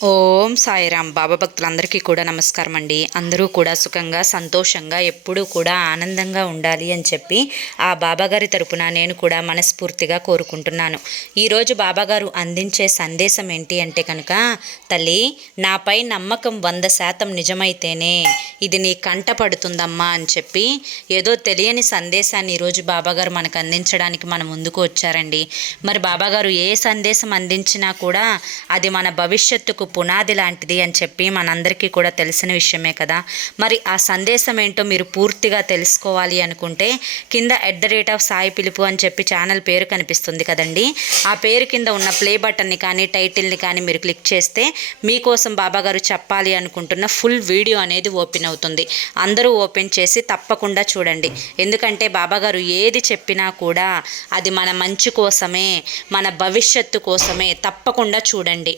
ఓం సాయిరామ్. బాబా భక్తులందరికీ కూడా నమస్కారం అండి. అందరూ కూడా సుఖంగా సంతోషంగా ఎప్పుడూ కూడా ఆనందంగా ఉండాలి అని చెప్పి ఆ బాబాగారి తరపున నేను కూడా మనస్ఫూర్తిగా కోరుకుంటున్నాను. ఈరోజు బాబాగారు అందించే సందేశం ఏంటి అంటే కనుక, తల్లి నాపై నమ్మకం 100% నిజమైతేనే ఇది నీ కంట పడుతుందమ్మా అని చెప్పి ఏదో తెలియని సందేశాన్ని ఈరోజు బాబాగారు మనకు అందించడానికి మన ముందుకు వచ్చారండి. మరి బాబాగారు ఏ సందేశం అందించినా కూడా అది మన భవిష్యత్తుకు పునాది లాంటిది అని చెప్పి మనందరికీ కూడా తెలిసిన విషయమే కదా. మరి ఆ సందేశం ఏంటో మీరు పూర్తిగా తెలుసుకోవాలి అనుకుంటే కింద @సాయి పిలుపు అని చెప్పి ఛానల్ పేరు కనిపిస్తుంది కదండి. ఆ పేరు కింద ఉన్న ప్లే బటన్ని కానీ టైటిల్ని కానీ మీరు క్లిక్ చేస్తే మీకోసం బాబాగారు చెప్పాలి అనుకుంటున్న ఫుల్ వీడియో అనేది ఓపెన్ అవుతుంది. అందరూ ఓపెన్ చేసి తప్పకుండా చూడండి. ఎందుకంటే బాబాగారు ఏది చెప్పినా కూడా అది మన మంచి కోసమే, మన భవిష్యత్తు కోసమే. తప్పకుండా చూడండి.